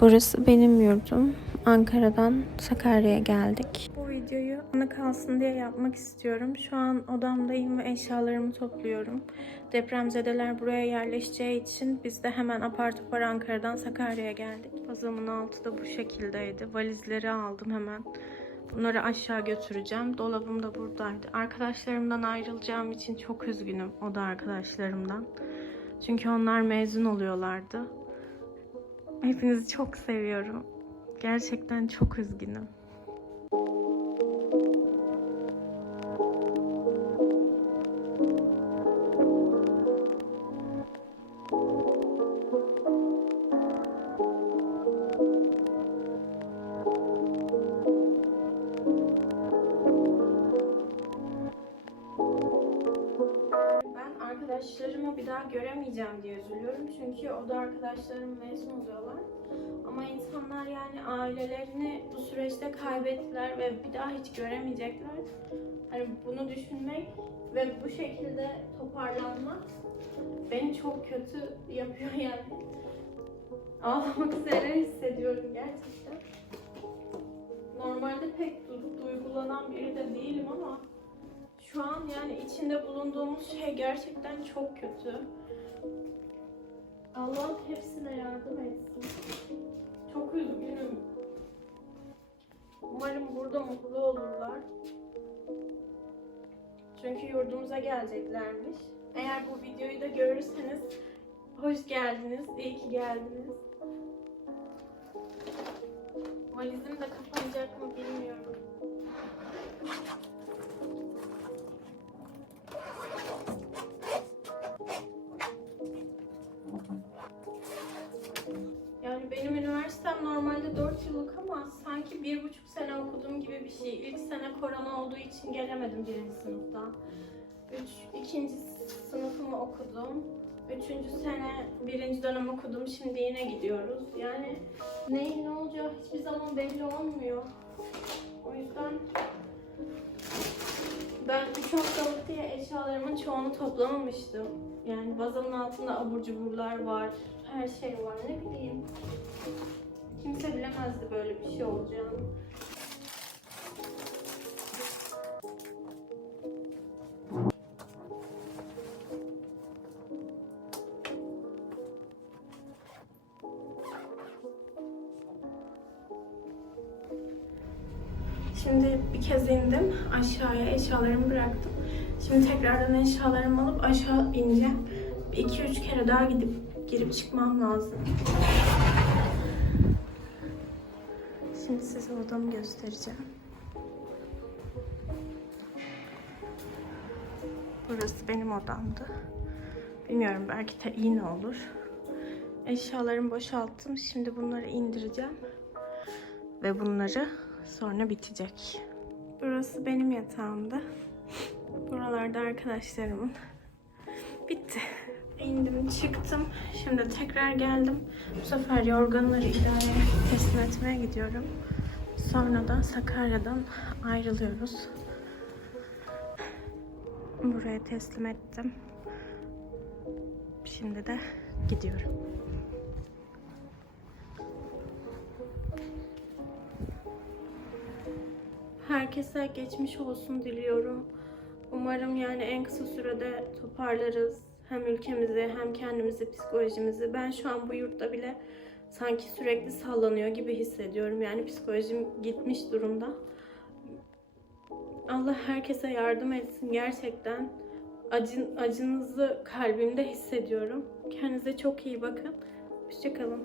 Burası benim yurdum. Ankara'dan Sakarya'ya geldik. Bu videoyu ana kalsın diye yapmak istiyorum. Şu an odamdayım ve eşyalarımı topluyorum. Depremzedeler buraya yerleşeceği için biz de hemen apar topar Ankara'dan Sakarya'ya geldik. Bazamın altı da bu şekildeydi. Valizleri aldım hemen. Bunları aşağı götüreceğim. Dolabım da buradaydı. Arkadaşlarımdan ayrılacağım için çok üzgünüm. O da arkadaşlarımdan. Çünkü onlar mezun oluyorlardı. Hepinizi çok seviyorum. Gerçekten çok üzgünüm. Göremeyeceğim diye üzülüyorum. Çünkü o da arkadaşlarım mezun oluyorlar. Ama insanlar yani ailelerini bu süreçte kaybettiler ve bir daha hiç göremeyecekler. Hani bunu düşünmek ve bu şekilde toparlanmak beni çok kötü yapıyor yani. Ağlamak üzere hissediyorum gerçekten. Normalde pek du- duygulanan biri de değilim ama şu an yani içinde bulunduğumuz şey gerçekten çok kötü. Allah hepsine yardım etsin. Çok üzgünüm. Umarım burada mutlu olurlar. Çünkü yurdumuza geleceklermiş. Eğer bu videoyu da görürseniz hoş geldiniz, iyi ki geldiniz. Valizim de kapanacak mı bilmiyorum. Üniversitem normalde 4 yıllık ama sanki bir buçuk sene okudum gibi bir şey. İlk sene korona olduğu için gelemedim birinci sınıfta. Üç, ikinci sınıfımı okudum. Üçüncü sene birinci dönem okudum. Şimdi yine gidiyoruz. Yani neyin ne olacağı hiçbir zaman belli olmuyor. O yüzden ben 3 haftalık diye eşyalarımın çoğunu toplamamıştım. Yani bazanın altında abur cuburlar var, her şey var ne bileyim. Kimse bilemezdi böyle bir şey olacağını. Şimdi bir kez indim aşağıya eşyalarımı bıraktım. Şimdi tekrardan eşyalarımı alıp aşağı ineceğim. 2-3 kere daha gidip girip çıkmam lazım. Şimdi size odamı göstereceğim. Burası benim odamdı. Bilmiyorum belki de iyi ne olur. Eşyalarımı boşalttım. Şimdi bunları indireceğim. Ve bunları sonra bitecek. Burası benim yatağımda. Buralarda arkadaşlarımın. Bitti. İndim çıktım. Şimdi tekrar geldim. Bu sefer yorganları idareye teslim etmeye gidiyorum. Sonra da Sakarya'dan ayrılıyoruz. Buraya teslim ettim. Şimdi de gidiyorum. Herkese geçmiş olsun diliyorum. Umarım yani en kısa sürede toparlarız. Hem ülkemizi hem kendimizi, psikolojimizi. Ben şu an bu yurtta bile sanki sürekli sallanıyor gibi hissediyorum. Yani psikolojim gitmiş durumda. Allah herkese yardım etsin gerçekten. Acın, acınızı kalbimde hissediyorum. Kendinize çok iyi bakın. Hoşçakalın.